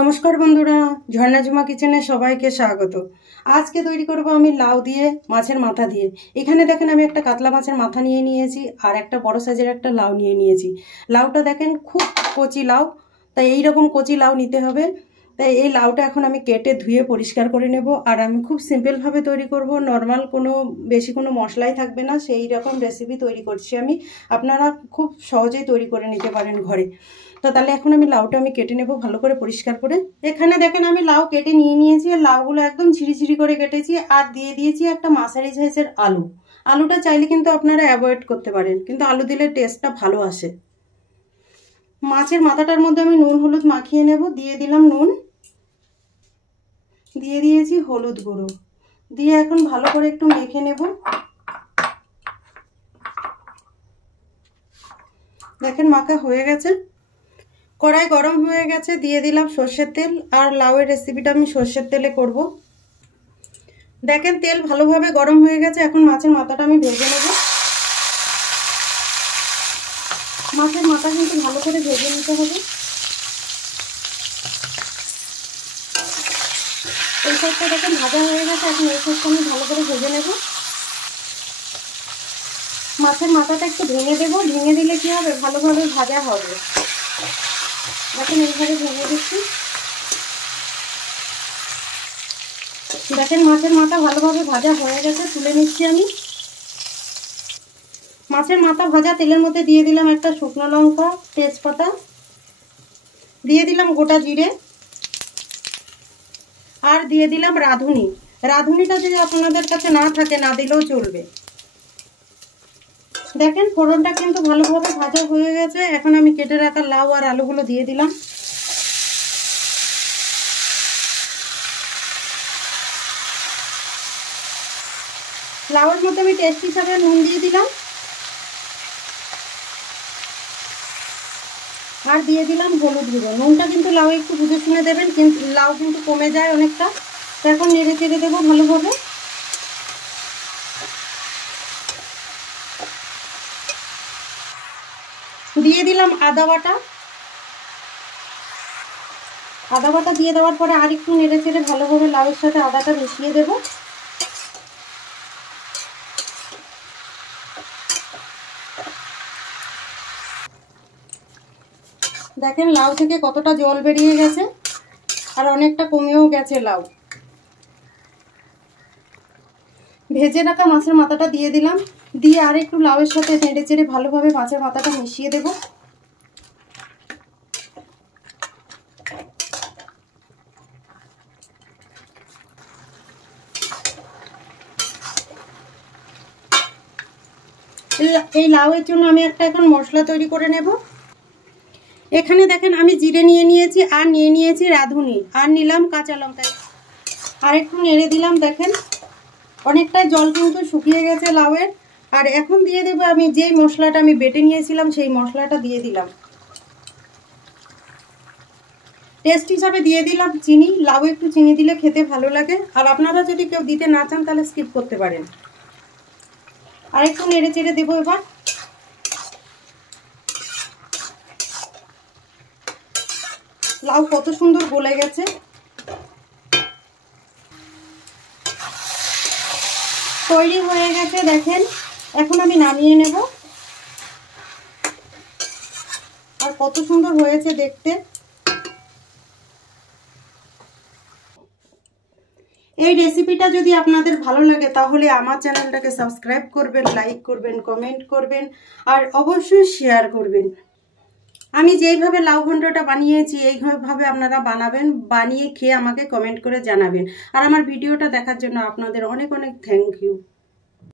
নমস্কার বন্ধুরা, ঝর্ণা ঝুমা কিচেনে সবাইকে স্বাগত। আজকে তৈরি করব আমি লাউ দিয়ে মাছের মাথা দিয়ে। এখানে দেখেন আমি একটা কাতলা মাছের মাথা নিয়ে নিয়েছি আর একটা বড় সাইজের একটা লাউ নিয়ে নিয়েছি। লাউটা দেখেন খুব কচি লাউ, তাই এইরকম কচি লাউ নিতে হবে। তাই এই লাউটা এখন আমি কেটে ধুয়ে পরিষ্কার করে নেব। আর আমি খুব সিম্পলভাবে তৈরি করব, নর্মাল বেশি কোনো মশলাই থাকবে না, সেই রকম রেসিপি তৈরি করছি আমি। আপনারা খুব সহজেই তৈরি করে নিতে পারেন ঘরে। তো তাহলে এখন আমি লাউটা কেটে নেব ভালো করে পরিষ্কার করে। এখানে দেখেন আমি লাউ কেটে নিয়ে নিয়েছি, আর লাউগুলো একদম ঝিরিঝিরি করে কেটেছি। আর দিয়ে দিয়েছি একটা মাঝারি সাইজের আলু। আলুটা চাইলে কিন্তু আপনারা অ্যাভয়েড করতে পারেন, কিন্তু আলু দিলে টেস্টটা ভালো আসে। মাছের মাথাটার মধ্যে আমি নুন হলুদ মাখিয়ে নেব। দিয়ে দিলাম নুন, দিয়ে দিয়েছি হলুদ গুঁড়ো, দিয়ে এখন ভালো করে একটু মেখে নেব। দেখেন মাখা হয়ে গেছে। কড়াই গরম হয়ে গেছে, দিয়ে দিলাম সর্ষের তেল। আর লাউয়ের রেসিপিটা আমি সর্ষের তেলে করব। দেখেন তেল ভালোভাবে গরম হয়ে গেছে, এখন মাছের মাথাটা আমি ভেজে নেব। মাছের মাথা কিন্তু ভালো করে ভেজে নিতে হবে। এই সাইডটা দেখেন ভাজা হয়ে গেছে, এখন এই সাইডটা আমি ভালো করে ভেজে নেব। মাছের মাথাটা একটু ভেঙে দেবো, ভেঙে দিলে কি হবে, ভালোভাবে ভাজা হবে। দেখেন এইভাবে ভেঙে দিচ্ছি। দেখেন মাছের মাথা ভালোভাবে ভাজা হয়ে গেছে, তুলে নিচ্ছি আমি। মাছের মাথা ভাজা তেলের মধ্যে দিয়ে দিলাম একটা শুকনো লঙ্কা, তেজপাতা, দিয়ে দিলাম গোটা জিরে, আর দিয়ে দিলাম রাঁধুনি। রাঁধুনিটা যদি আপনাদের কাছে না থাকে, না দিলেও চলবে। দেখেন ফোড়নটা কিন্তু ভালোভাবে ভাজা হয়ে গেছে, এখন আমি কেটে রাখা লাউ আর আলুগুলো দিয়ে দিলাম। লাউয়ের মধ্যে আমি টেস্ট হিসাবে নুন দিয়ে দিলাম, আর দিয়ে দিলাম হলুদ গুঁড়ো। নুনটা কিন্তু লাউ একটু বুঝে শুনে দেবেন, কিন্তু লাউ কিন্তু কমে যায় অনেকটা। এখন নেড়ে চেড়ে দেবো ভালোভাবে। দিয়ে দিলাম আদা বাটা। আদা বাটা দিয়ে দেওয়ার পরে আর একটু নেড়ে চেড়ে ভালোভাবে লাউয়ের সাথে আদাটা মিশিয়ে দেব। দেখেন লাউ থেকে কতটা জল বেরিয়ে গেছে, আর অনেকটা কমেও গেছে লাউ। ভেজে রাখা মাছের মাথাটা দিয়ে দিলাম, দিয়ে আর একটু লাউয়ের সাথে নেড়ে চেড়ে ভালোভাবে মাছের মাথাটা মিশিয়ে দেব। এই লাউয়ের জন্য আমি একটা এখন মশলা তৈরি করে নেব। এখানে দেখেন আমি জিরে নিয়ে নিয়েছি, আর নিয়ে নিয়েছি রাঁধুনি, আর নিলাম কাঁচা লঙ্কা। আর একটু নেড়ে দিলাম। দেখেন অনেকটাই জল কিন্তু শুকিয়ে গেছে লাউয়ের। আর এখন দিয়ে দেবো আমি যেই মশলাটা আমি বেটে নিয়েছিলাম, সেই মশলাটা দিয়ে দিলাম। টেস্ট হিসাবে দিয়ে দিলাম চিনি। লাউ একটু চিনি দিলে খেতে ভালো লাগে, আর আপনারা যদি কেউ দিতে না চান তাহলে স্কিপ করতে পারেন। আর একটু নেড়ে চেড়ে দেবো এবার। লাউ কত সুন্দর গলে গেছে। তৈরি হয়ে গেছে দেখেন, এখন আমি নামিয়ে নেব। আর কত সুন্দর হয়েছে দেখতে। এই রেসিপিটা যদি আপনাদের ভালো লাগে তাহলে আমার চ্যানেলটাকে সাবস্ক্রাইব করবেন, লাইক করবেন, কমেন্ট করবেন, আর অবশ্যই শেয়ার করবেন। আমি যেইভাবে লাউ ঘন্টটা বানিয়েছি এইভাবে আপনারা বানাবেন, বানিয়ে খেয়ে আমাকে কমেন্ট করে জানাবেন। আর আমার ভিডিওটা দেখার জন্য আপনাদের অনেক অনেক থ্যাংক ইউ।